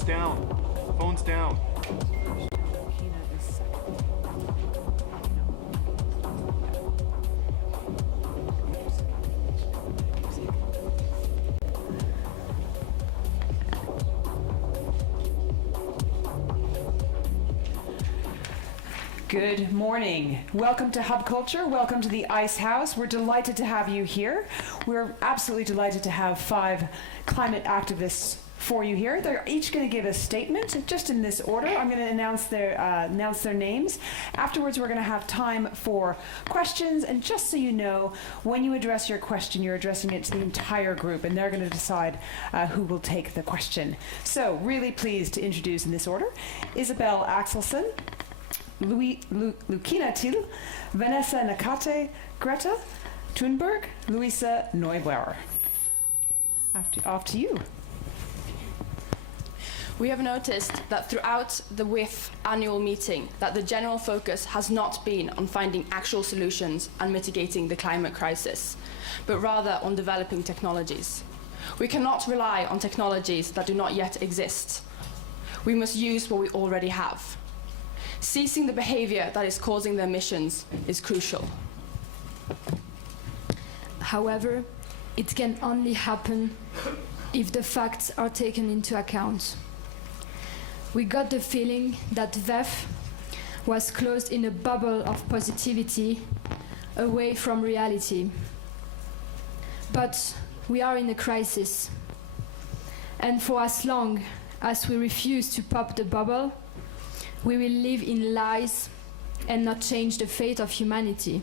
Phones down. Phones down. Good morning. Welcome to Hub Culture. Welcome to the Ice House. We're delighted to have you here. We're absolutely delighted to have 5 climate activists for you here. They're each going to give a statement, just in this order. I'm going to announce their names. Afterwards, we're going to have time for questions. And just so you know, when you address your question, you're addressing it to the entire group, and they're going to decide who will take the question. So, really pleased to introduce in this order, Isabel Axelson, Lucina Till, Vanessa Nakate, Greta Thunberg, Luisa Neubauer. Off to you. We have noticed that throughout the WIF annual meeting that the general focus has not been on finding actual solutions and mitigating the climate crisis, but rather on developing technologies. We cannot rely on technologies that do not yet exist. We must use what we already have. Ceasing the behavior that is causing the emissions is crucial. However, it can only happen if the facts are taken into account. We got the feeling that WEF was closed in a bubble of positivity away from reality. But we are in a crisis. And for as long as we refuse to pop the bubble, we will live in lies and not change the fate of humanity.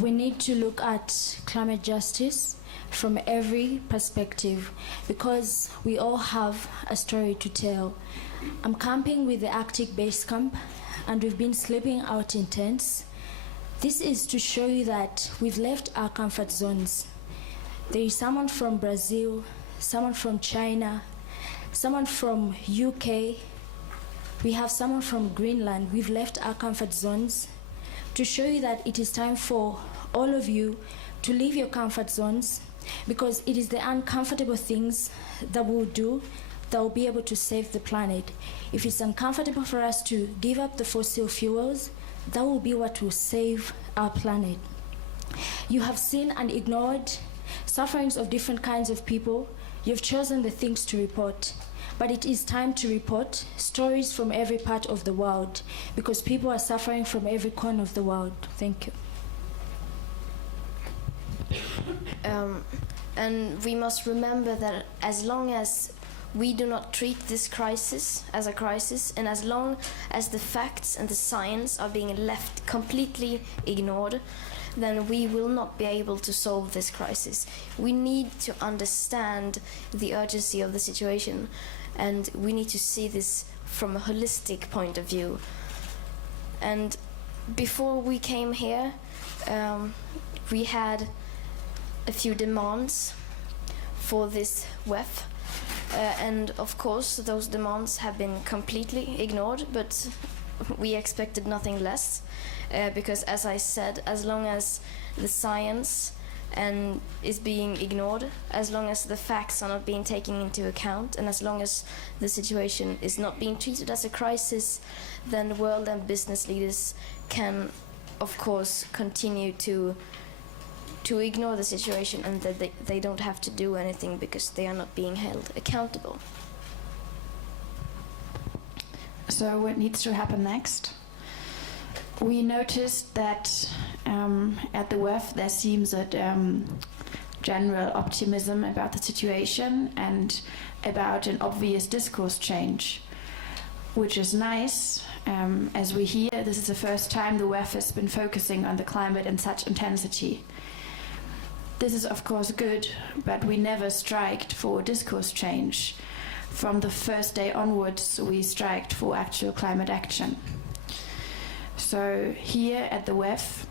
We need to look at climate justice from every perspective because we all have a story to tell. I'm camping with the Arctic Base Camp and we've been sleeping out in tents. This is to show you that we've left our comfort zones. There is someone from Brazil, someone from China, someone from UK, we have someone from Greenland. We've left our comfort zones to show you that it is time for all of you to leave your comfort zones because it is the uncomfortable things that we'll do that will be able to save the planet. If it's uncomfortable for us to give up the fossil fuels, that will be what will save our planet. You have seen and ignored sufferings of different kinds of people. You've chosen the things to report. But it is time to report stories from every part of the world because people are suffering from every corner of the world. Thank you. And we must remember that as long as we do not treat this crisis as a crisis, and as long as the facts and the science are being left completely ignored, then we will not be able to solve this crisis. We need to understand the urgency of the situation, and we need to see this from a holistic point of view. And before we came here, we had a few demands for this WEF. And of course, those demands have been completely ignored, but we expected nothing less. Because as I said, as long as the science is being ignored, as long as the facts are not being taken into account, and as long as the situation is not being treated as a crisis, then world and business leaders can, of course, continue to ignore the situation, and that they don't have to do anything because they are not being held accountable. So what needs to happen next? We noticed that at the WEF there seems a general optimism about the situation and about an obvious discourse change, which is nice. As we hear, this is the first time the WEF has been focusing on the climate in such intensity. This is of course good, but we never striked for discourse change. From the first day onwards, we striked for actual climate action. So here at the WEF,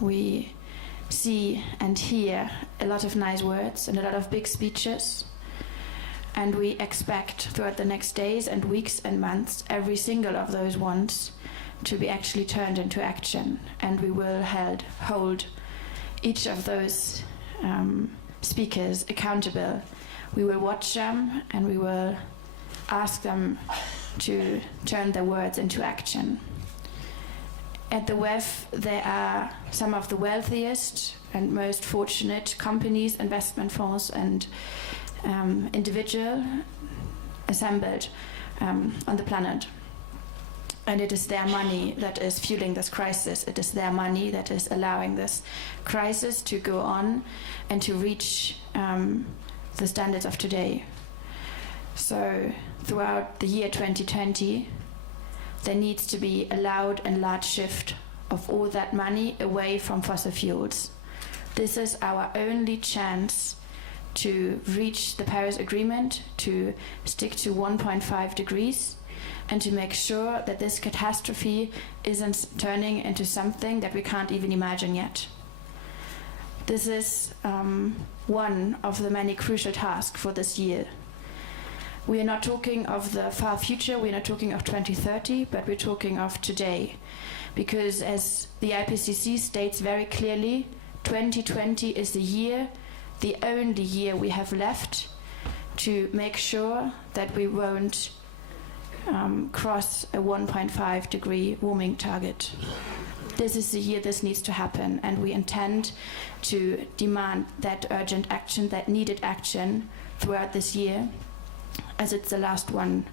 we see and hear a lot of nice words and a lot of big speeches. And we expect throughout the next days and weeks and months, every single of those ones to be actually turned into action. And we will hold each of those speakers accountable We will watch them and we will ask them to turn their words into action. At the WEF, there are some of the wealthiest and most fortunate companies, investment funds, and individuals assembled on the planet. And it is their money that is fueling this crisis. It is their money that is allowing this crisis to go on and to reach the standards of today. So throughout the year 2020, there needs to be a loud and large shift of all that money away from fossil fuels. This is our only chance to reach the Paris Agreement, to stick to 1.5 degrees, and to make sure that this catastrophe isn't turning into something that we can't even imagine yet. This is one of the many crucial tasks for this year. We are not talking of the far future, we're not talking of 2030, but we're talking of today. Because as the IPCC states very clearly, 2020 is the only year we have left to make sure that we won't cross a 1.5 degree warming target. This is the year this needs to happen, and we intend to demand that urgent action, that needed action throughout this year, as it's the last one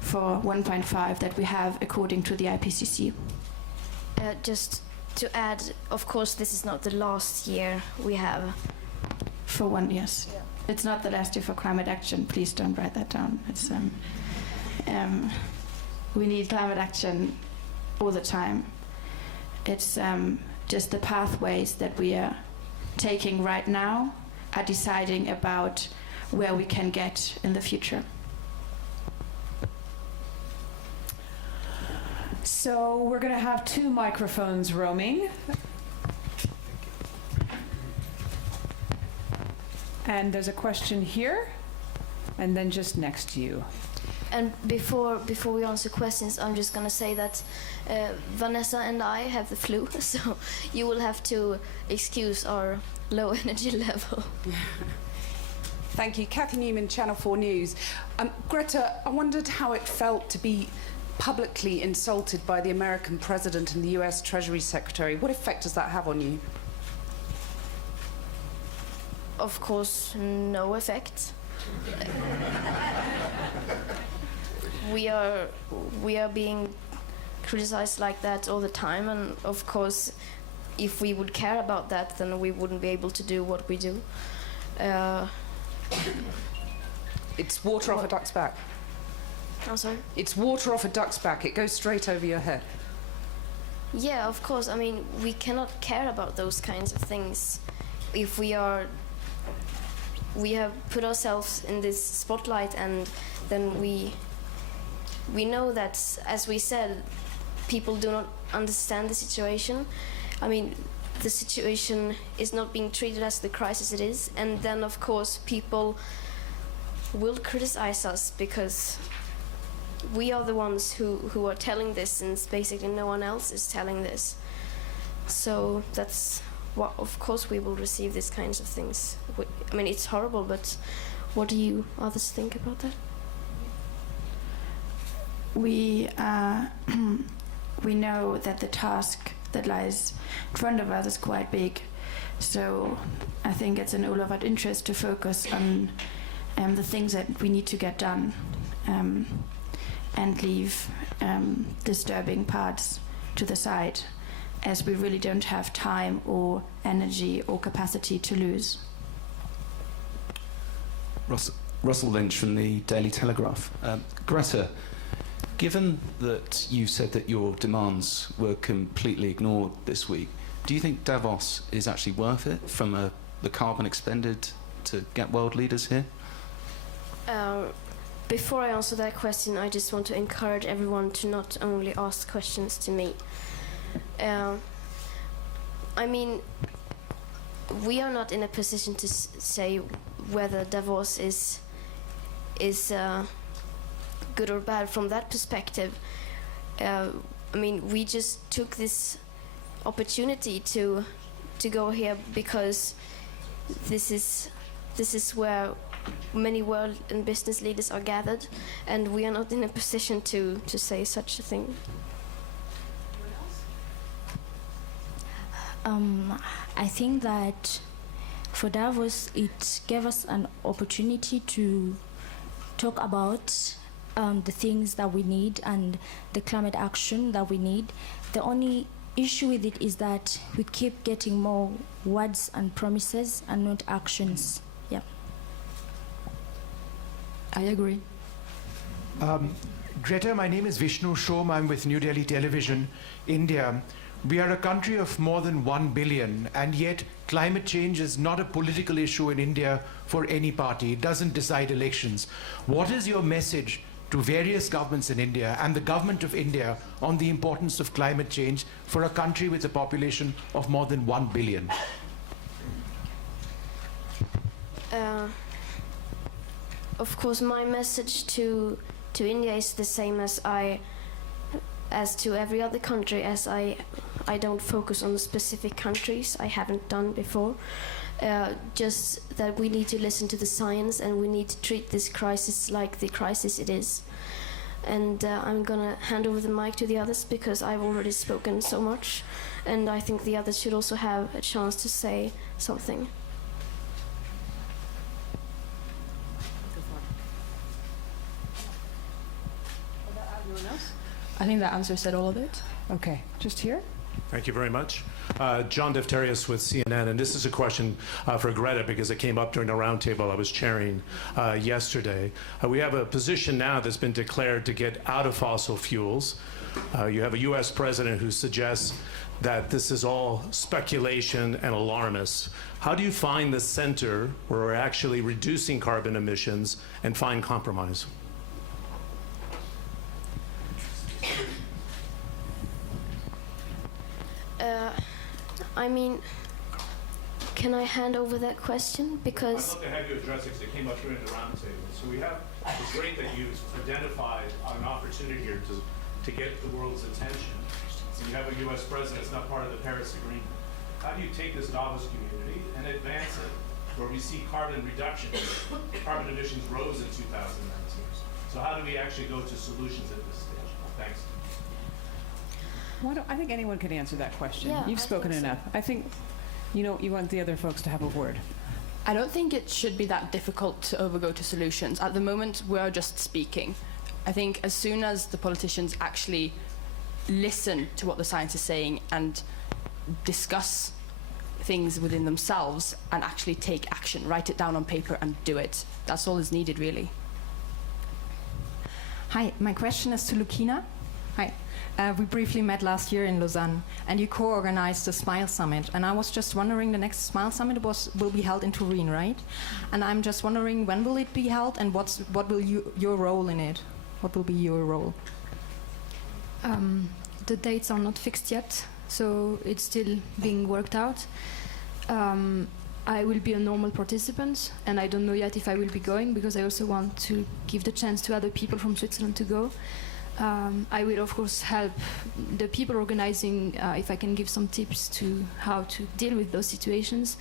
for 1.5 that we have according to the IPCC. Just to add, of course, this is not the last year we have. For 1 year. Yeah. It's not the last year for climate action. Please don't write that down. It's we need climate action all the time. It's just the pathways that we are taking right now are deciding about where we can get in the future. So we're going to have 2 microphones roaming. And there's a question here, and then just next to you. And before we answer questions, I'm just going to say that Vanessa and I have the flu, so you will have to excuse our low energy level. Thank you. Kathy Newman, Channel 4 News. Greta, I wondered how it felt to be publicly insulted by the American president and the US Treasury Secretary. What effect does that have on you? Of course, no effect. We are being criticized like that all the time, and of course, if we would care about that, then we wouldn't be able to do what we do. It's water off a duck's back. I'm sorry? It's water off a duck's back. It goes straight over your head. Yeah, of course. I mean, we cannot care about those kinds of things if we have put ourselves in this spotlight, and then we know that, as we said, people do not understand the situation. I mean, the situation is not being treated as the crisis it is, and then of course people will criticize us because we are the ones who are telling this, and basically no one else is telling this. So that's what, of course we will receive these kinds of things. I mean, it's horrible, but what do you others think about that? We know that the task that lies in front of us is quite big, so I think it's in all of our interest to focus on the things that we need to get done, and leave disturbing parts to the side, as we really don't have time or energy or capacity to lose. Russell Lynch from the Daily Telegraph. Greta, given that you said that your demands were completely ignored this week, do you think Davos is actually worth it from the carbon expended to get world leaders here? Before I answer that question, I just want to encourage everyone to not only ask questions to me. I mean, we are not in a position to say whether Davos is good or bad from that perspective. I mean, we just took this opportunity to go here because this is where many world and business leaders are gathered, and we are not in a position to say such a thing. I think that for Davos, it gave us an opportunity to talk about the things that we need and the climate action that we need. The only issue with it is that we keep getting more words and promises and not actions. Yeah. I agree. Greta, my name is Vishnu Shom. I'm with New Delhi Television, India. We are a country of more than 1 billion, and yet climate change is not a political issue in India for any party. It doesn't decide elections. What is your message to various governments in India and the government of India on the importance of climate change for a country with a population of more than 1 billion? Of course, my message to India is the same as to every other country, as I don't focus on specific countries. I haven't done before. Just that we need to listen to the science, and we need to treat this crisis like the crisis it is. And I'm gonna hand over the mic to the others because I've already spoken so much, and I think the others should also have a chance to say something. I think that answer said all of it. Okay, just here. Thank you very much. John Defterius with CNN, and this is a question for Greta because it came up during a roundtable I was chairing yesterday. We have a position now that's been declared to get out of fossil fuels. You have a U.S. president who suggests that this is all speculation and alarmist. How do you find the center where we're actually reducing carbon emissions and find compromise? I mean, can I hand over that question? Because I'd love to have you address it because it came up during the roundtable. So we have, it's great that you've identified an opportunity here to get the world's attention. So you have a U.S. president that's not part of the Paris Agreement. How do you take this Davos community and advance it where we see carbon reduction? Carbon emissions rose in 2019. So how do we actually go to solutions at this stage? Thanks. I think anyone can answer that question. Yeah, You've spoken enough. I think you want the other folks to have a word. I don't think it should be that difficult to overgo to solutions. At the moment, we're just speaking. I think as soon as the politicians actually listen to what the science is saying and discuss things within themselves and actually take action, write it down on paper and do it, that's all is needed, really. Hi, my question is to Lucina. Hi. We briefly met last year in Lausanne, and you co-organized the SMILE Summit. And I was just wondering, the next SMILE Summit will be held in Turin, right? And I'm just wondering, when will it be held, and what will your role in it? What will be your role? The dates are not fixed yet, so it's still being worked out. I will be a normal participant, and I don't know yet if I will be going, because I also want to give the chance to other people from Switzerland to go. I will, of course, help the people organizing if I can give some tips to how to deal with those situations.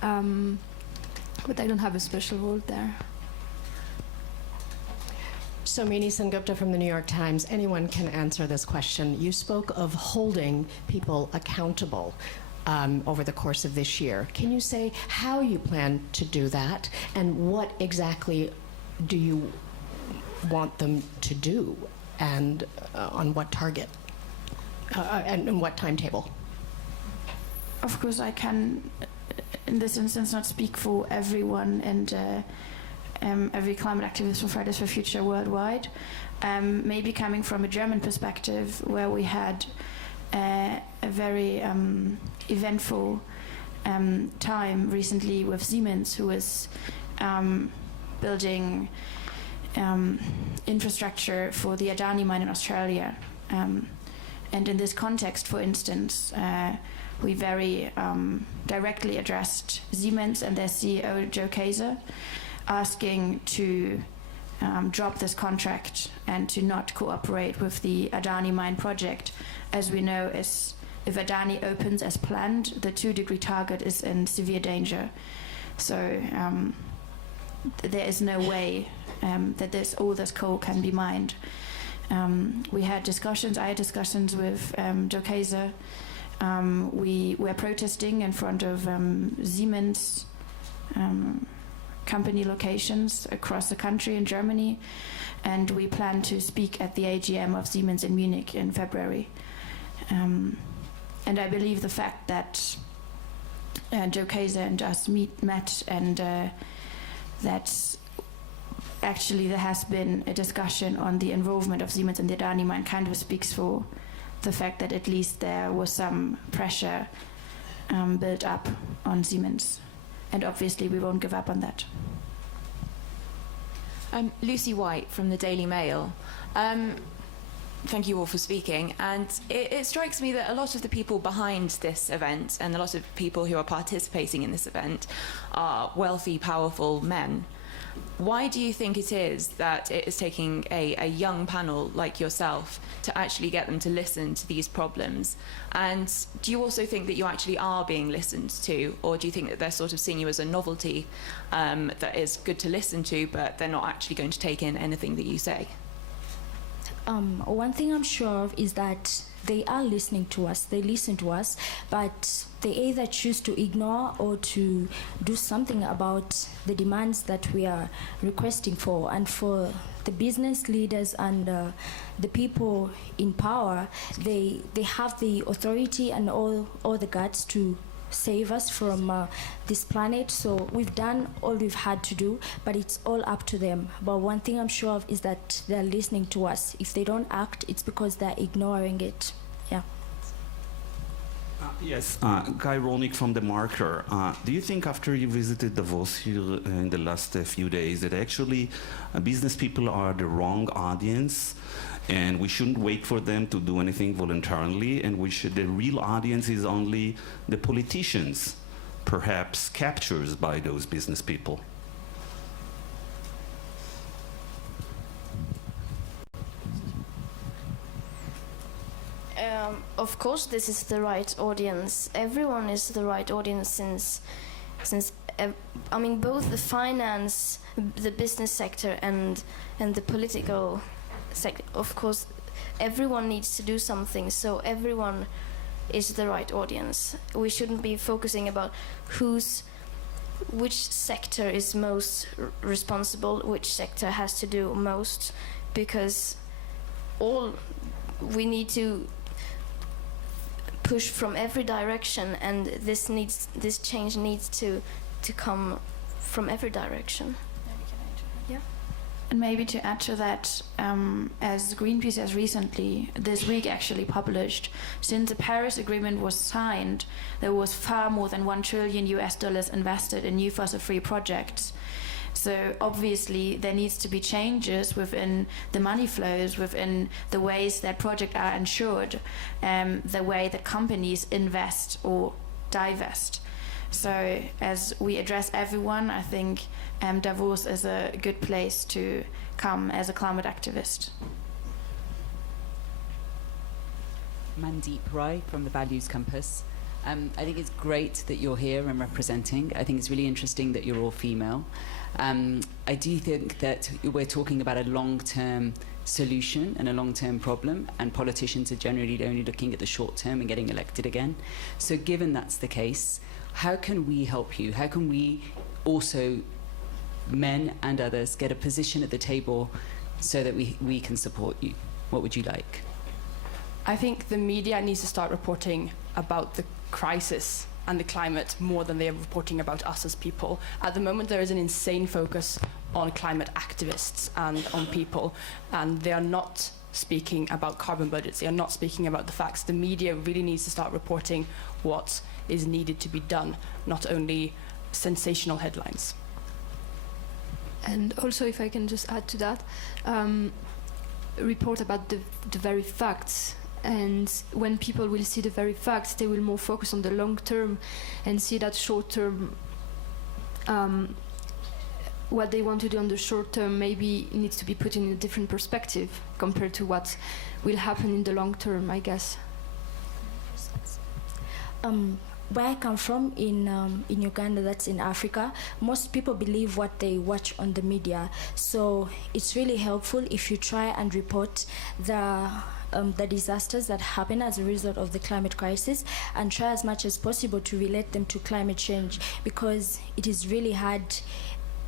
But I don't have a special role there. So, Mini Sengupta from the New York Times. Anyone can answer this question. You spoke of holding people accountable over the course of this year. Can you say how you plan to do that, and what exactly do you want them to do? And on what target and what timetable? Of course, I can, in this instance, not speak for everyone and every climate activist for Fridays for Future worldwide. Maybe coming from a German perspective, where we had a very eventful time recently with Siemens, who was building infrastructure for the Adani mine in Australia. And in this context, for instance, we very directly addressed Siemens and their CEO, Joe Kaeser, asking to drop this contract and to not cooperate with the Adani mine project. As we know, if Adani opens as planned, the 2-degree target is in severe danger. So there is no way that all this coal can be mined. We had discussions. I had discussions with Joe Kaiser. We were protesting in front of Siemens company locations across the country in Germany, and we plan to speak at the AGM of Siemens in Munich in February. And I believe the fact that Joe Kaiser and us met and that actually there has been a discussion on the involvement of Siemens in the Adani mine kind of speaks for the fact that at least there was some pressure built up on Siemens. And obviously we won't give up on that. Lucy White from the Daily Mail. Thank you all for speaking. And it strikes me that a lot of the people behind this event and a lot of people who are participating in this event are wealthy, powerful men. Why do you think it is that it is taking a young panel like yourself to actually get them to listen to these problems? And do you also think that you actually are being listened to, or do you think that they're sort of seeing you as a novelty that is good to listen to, but they're not actually going to take in anything that you say? One thing I'm sure of is that they are listening to us. They listen to us, but they either choose to ignore or to do something about the demands that we are requesting for. And for the business leaders and the people in power, they have the authority and all the guts to save us from this planet. So we've done all we've had to do, but it's all up to them. But one thing I'm sure of is that they're listening to us. If they don't act, it's because they're ignoring it. Yeah. Yes, Guy Rolnick from The Marker. Do you think after you visited Davos here in the last few days that actually business people are the wrong audience and we shouldn't wait for them to do anything voluntarily, and the real audience is only the politicians, perhaps captured by those business people? Of course, this is the right audience. Everyone is the right audience since I mean, both the finance, the business sector, and the political sector. Of course, everyone needs to do something. So everyone is the right audience. We shouldn't be focusing about which sector is most responsible, which sector has to do most, because we need to push from every direction, and this change needs to come from every direction. Yeah. And maybe to add to that, as Greenpeace has recently, this week actually published, since the Paris Agreement was signed, there was far more than $1 trillion invested in new fossil-free projects. So obviously there needs to be changes within the money flows, within the ways that projects are insured, the way that companies invest or divest. So as we address everyone, I think Davos is a good place to come as a climate activist. Mandeep Rai from the Values Compass. I think it's great that you're here and representing. I think it's really interesting that you're all female. I do think that we're talking about a long-term solution and a long-term problem, and politicians are generally only looking at the short term and getting elected again. So given that's the case, how can we help you? How can we also, men and others, get a position at the table so that we can support you? What would you like? I think the media needs to start reporting about the crisis and the climate more than they are reporting about us as people. At the moment, there is an insane focus on climate activists and on people, and they are not speaking about carbon budgets. They are not speaking about the facts. The media really needs to start reporting what is needed to be done, not only sensational headlines. And also, if I can just add to that, report about the very facts. And when people will see the very facts, they will more focus on the long term and see that short term, what they want to do on the short term maybe needs to be put in a different perspective compared to what will happen in the long term, I guess. where I come from in Uganda, that's in Africa, most people believe what they watch on the media. So it's really helpful if you try and report the disasters that happen as a result of the climate crisis, and try as much as possible to relate them to climate change, because it is really hard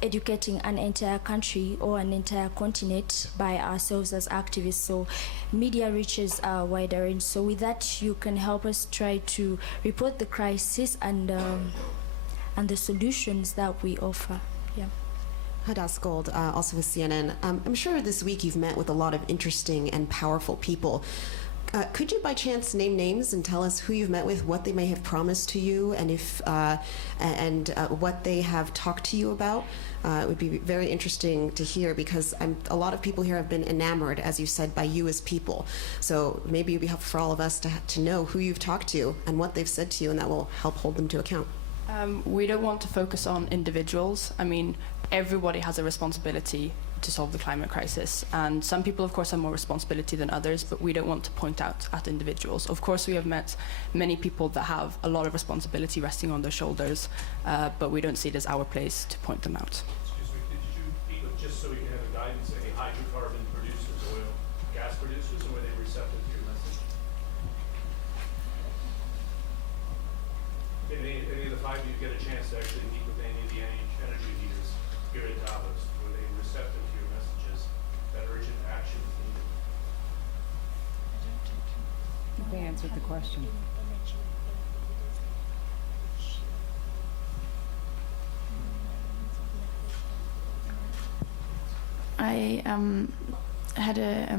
educating an entire country or an entire continent by ourselves as activists. So media reaches are wider, and so with that you can help us try to report the crisis and the solutions that we offer. Yeah. Hadass Gold, also with CNN. I'm sure this week you've met with a lot of interesting and powerful people. Could you by chance name names and tell us who you've met with, what they may have promised to you, and if what they have talked to you about? It would be very interesting to hear, because a lot of people here have been enamored, as you said, by you as people. So maybe it would be helpful for all of us to know who you've talked to and what they've said to you, and that will help hold them to account. We don't want to focus on individuals. I mean, everybody has a responsibility to solve the climate crisis, and some people of course have more responsibility than others, but we don't want to point out at individuals. Of course we have met many people that have a lot of responsibility resting on their shoulders, but we don't see it as our place to point them out. Excuse me, did you meet with, just so we can have a guidance, any hydrocarbon producers, oil, gas producers, or were they receptive to your message? Did any of the five of you get a chance to actually meet with any of the energy leaders here at Davos? Were they receptive to your messages that urgent action is needed? I think they answered the question. I had a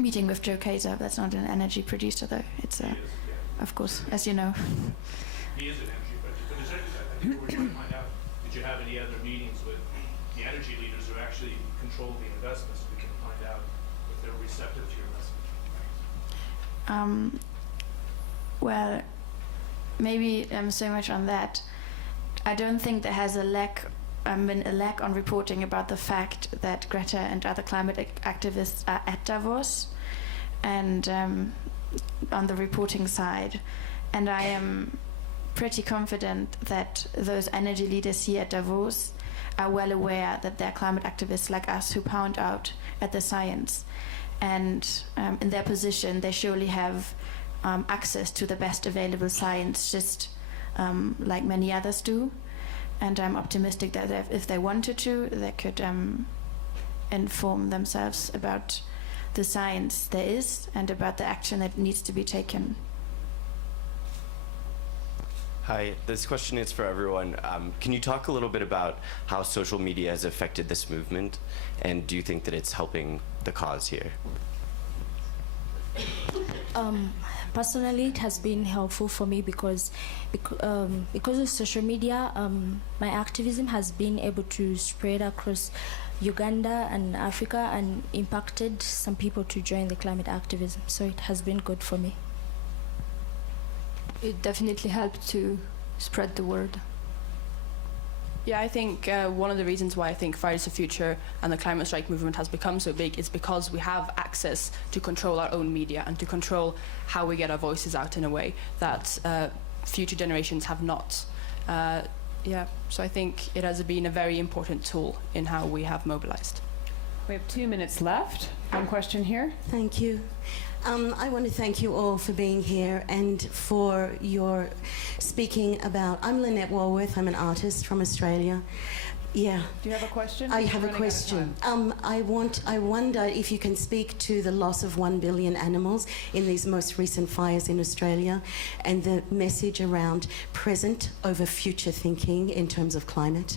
meeting with Joe Kaiser. That's not an energy producer, though. It's, of course, as you know. He is an energy producer, but is there, I think we're trying to find out, did you have any other meetings with the energy leaders who actually control the investments, so we can find out if they're receptive to your message? Well, maybe so much on that. I don't think there has been a lack on reporting about the fact that Greta and other climate activists are at Davos, and on the reporting side. And I am pretty confident that those energy leaders here at Davos are well aware that there are climate activists like us who pound out at the science. And in their position, they surely have access to the best available science, just like many others do. And I'm optimistic that if they wanted to, they could inform themselves about the science there is and about the action that needs to be taken. Hi, this question is for everyone. Can you talk a little bit about how social media has affected this movement, and do you think that it's helping the cause here? Personally, it has been helpful for me because of social media, my activism has been able to spread across Uganda and Africa and impacted some people to join the climate activism. So it has been good for me. It definitely helped to spread the word. Yeah, I think one of the reasons why I think Fridays for Future and the climate strike movement has become so big is because we have access to control our own media and to control how we get our voices out in a way that future generations have not. So I think it has been a very important tool in how we have mobilized. We have 2 minutes left. One question here. Thank you. I want to thank you all for being here and for your speaking about... I'm Lynette Walworth. I'm an artist from Australia. Yeah. Do you have a question? I have a question. I wonder if you can speak to the loss of 1 billion animals in these most recent fires in Australia and the message around present over future thinking in terms of climate.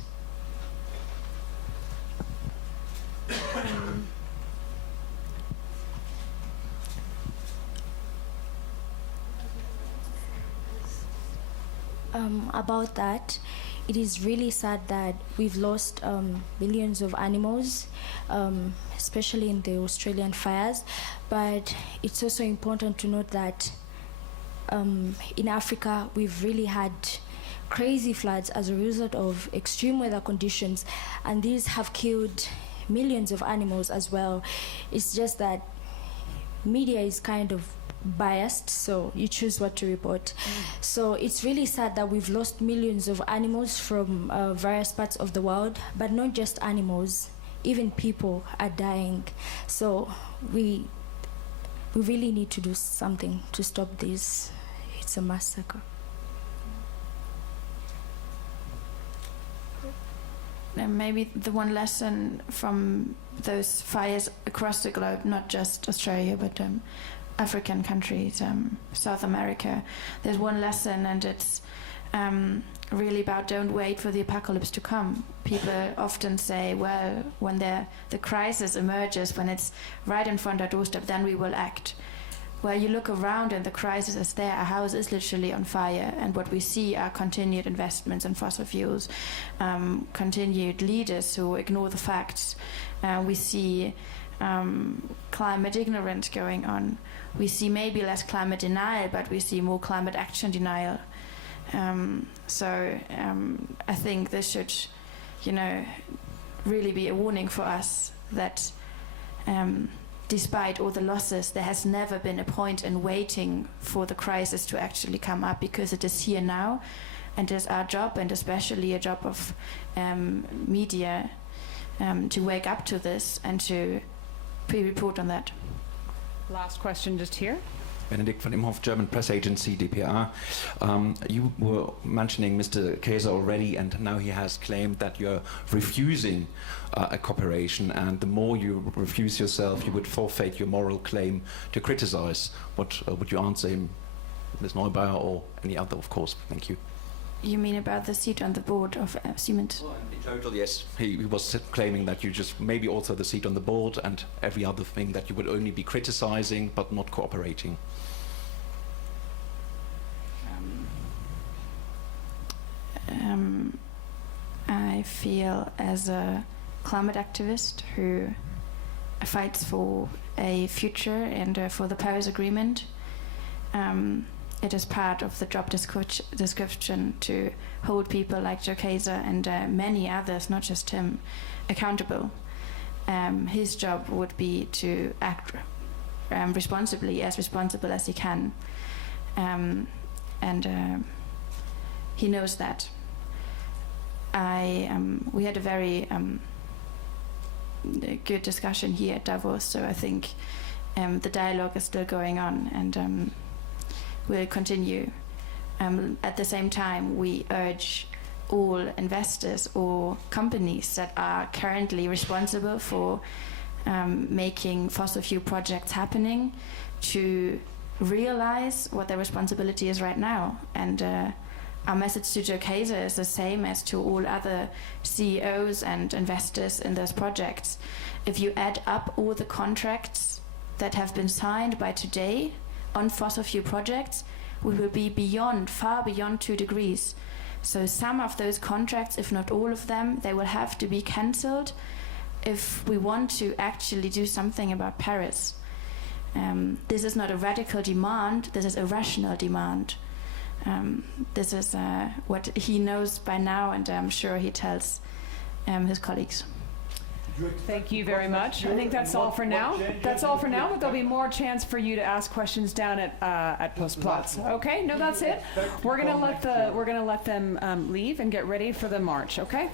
About that, it is really sad that we've lost millions of animals, especially in the Australian fires. But it's also important to note that in Africa, we've really had crazy floods as a result of extreme weather conditions, and these have killed millions of animals as well. It's just that media is kind of biased, so you choose what to report. So it's really sad that we've lost millions of animals from various parts of the world, but not just animals, even people are dying. So we really need to do something to stop this. It's a massacre. And maybe the one lesson from those fires across the globe, not just Australia, but African countries, South America, there's one lesson, and it's really about don't wait for the apocalypse to come. People often say, well, when the crisis emerges, when it's right in front of our doorstep, then we will act. Well, you look around and the crisis is there. Our house is literally on fire, and what we see are continued investments in fossil fuels, continued leaders who ignore the facts. We see climate ignorance going on. We see maybe less climate denial, but we see more climate action denial. So I think this should, really be a warning for us that despite all the losses, there has never been a point in waiting for the crisis to actually come up, because it is here now, and it's our job, and especially a job of media, to wake up to this and to pre-report on that. Last question just here. Benedikt van Imhoff, German press agency, DPR. You were mentioning Mr. Kayser already, and now he has claimed that you're refusing a cooperation, and the more you refuse yourself, you would forfeit your moral claim to criticize. What would you answer him, Ms. Neubauer, or any other, of course? Thank you. You mean about the seat on the board of Siemens? Well, in total, yes. He was claiming that you just maybe also the seat on the board and every other thing, that you would only be criticizing but not cooperating. I feel as a climate activist who fights for a future and for the Paris Agreement, it is part of the job description to hold people like Joe Kayser and many others, not just him, accountable. His job would be to act responsibly, as responsible as he can. And he knows that. We had a very good discussion here at Davos, so I think the dialogue is still going on, and will continue. At the same time, we urge all investors or companies that are currently responsible for making fossil fuel projects happening to realize what their responsibility is right now. And our message to Joe Kayser is the same as to all other CEOs and investors in those projects. If you add up all the contracts that have been signed by today on fossil fuel projects, we will be far beyond 2 degrees. So some of those contracts, if not all of them, they will have to be cancelled if we want to actually do something about Paris. This is not a radical demand, this is a rational demand. This is what he knows by now, and I'm sure he tells his colleagues. Thank you very much. I think that's all for now. That's all for now, but there'll be more chance for you to ask questions down at Postplatz. Okay? No, that's it. We're gonna let them leave and get ready for the march. Okay?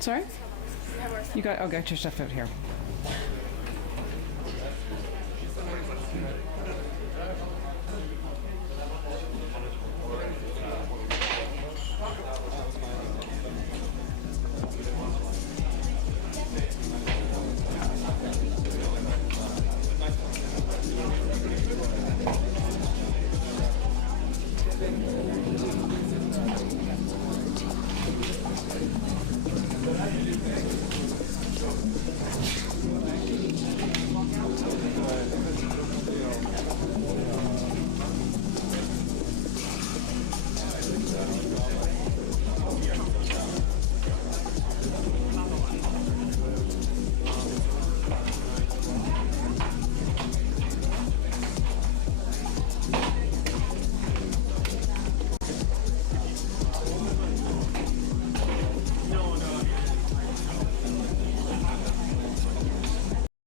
Sorry? You got your stuff out here.